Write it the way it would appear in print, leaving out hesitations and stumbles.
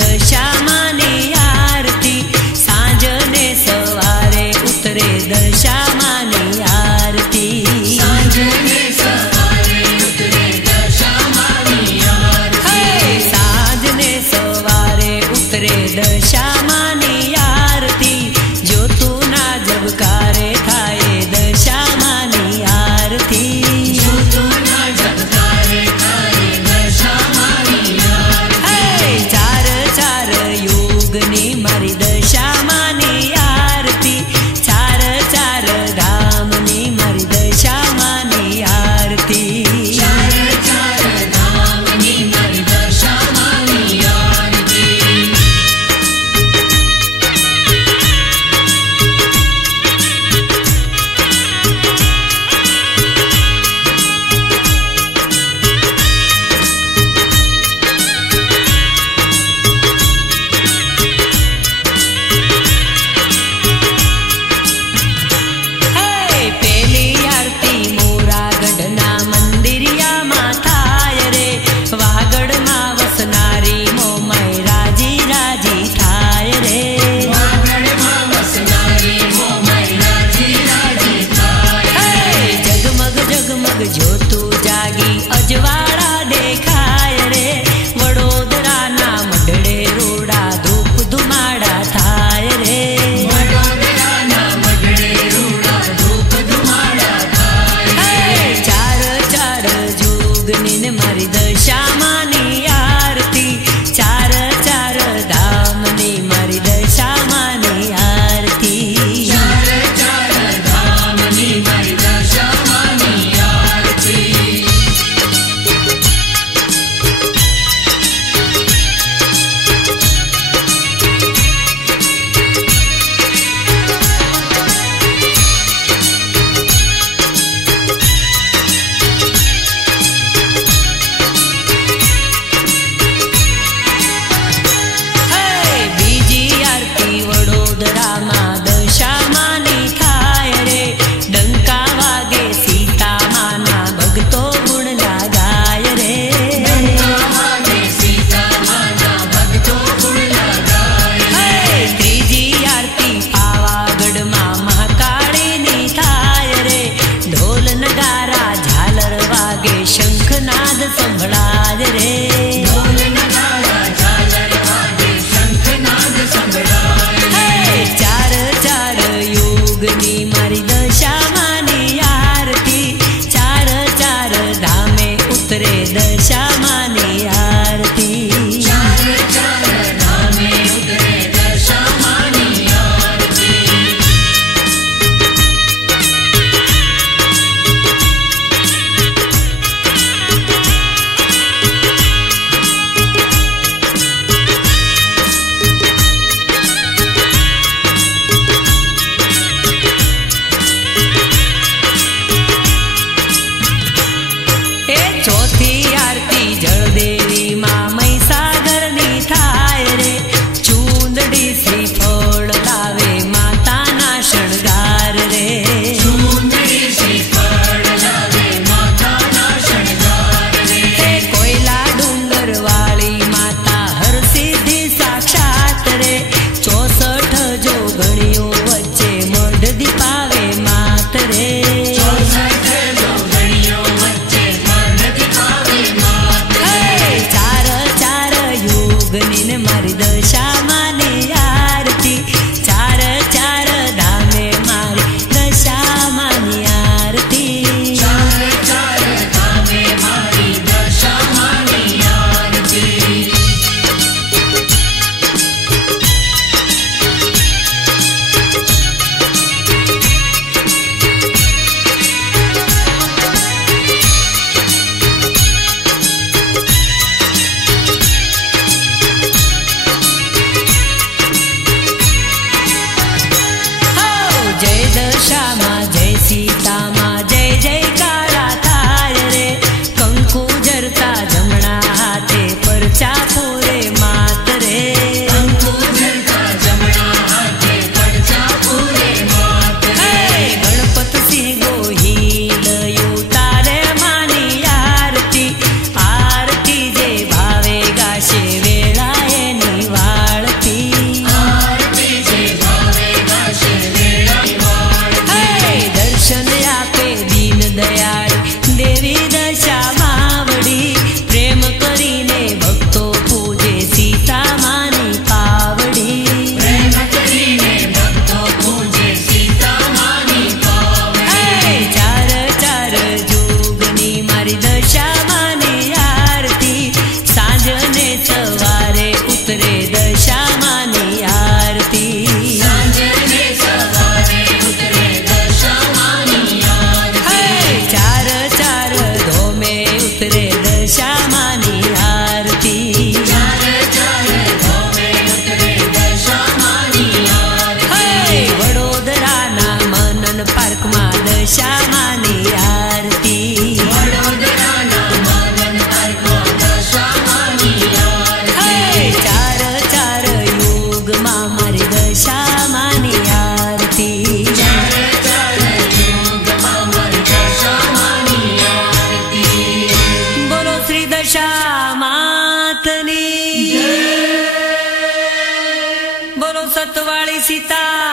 દશા માની આરતી, સાંજને સવારે ઉતરે દશા માની આરતી, સાંજને સવારે ઉતરે દશા માની આરતી, સાંજને સવારે ઉતરે દશા માની આરતી, જ્યોતુના ઝબકારે થાય દશા માની આરતી, જ્યોતુના ઝબકારે થાય દશા માની આરતી, ચાર ચાર યુગની મારી દશા માની આરતી, ચાર ચાર ધામની મારી દશા માની આરતી, ચાર ચાર ધામની મારી દશા માની આરતી. પેલી આરતી મોરાગઢના મંદિરિયામાં થાય રે, વાગડમાં વસનારી મોમાઈ રાજી રાજી થાય રે, વાગડમાં વસનારી મોમાઈ રાજી રાજી થાય, જગમગ જગમગ જ્યોતું જાગી અજવાળા દેખાય રે, વડોદરાના મઢડે રોડા ધૂપ ધુમાડા થાય રે, વડોદરાના મઢડે રૂડા ધૂપ ધુમાડા થાય, ચાર ચાર જુગની ને મારી દશા માની આરતી, ચાર ચાર ધામની મારી દશા માની આરતી, ચાર ચાર ધામની મારી દશા માની આરતી. બીજી આરતી વડોદરામાં દશા માની થાય રે, ડંકા વાગે સીતા માના ભક્તો ગુણના ગાય રે, વાગે સીતા માના ભક્તો ગુણ લગાય, ત્રીજી આરતી પાવાગઢમાં મહાકાળીની થાય રે, ઢોલ નગારા ઝાલર વાગે શંખનાદ સંભળાય રે, ઢોલ નગારા ઝાલર વાગે શંખનાદ સંભળાય, ચાર ચાર યુગની મારી દશા માની આરતી, ચાર ચાર ધામે ઉતરે દશા માની આરતી, ચાર ચાર ધામે ઉતરે દશા માની આરતી. ચોથી આરતી જળદેવીમાં મહીસાગરની થાય રે, ચૂંદડી શ્રીફળ લાવે માતાના શણગાર રે, ચૂંદડી શ્રીફળ લાવે માતાના શણગાર રે, કોયલા ડુંગર વાળી માતા હરસિદ્ધિ સાક્ષાત રે, 64 જોગણીઓ વચ્ચે મઢ દીપાવે માત રે, 64 જોગણીઓ વચ્ચે મઢ દીપાવે માત રે, દશા માતની બોલો સતવાળી સીતા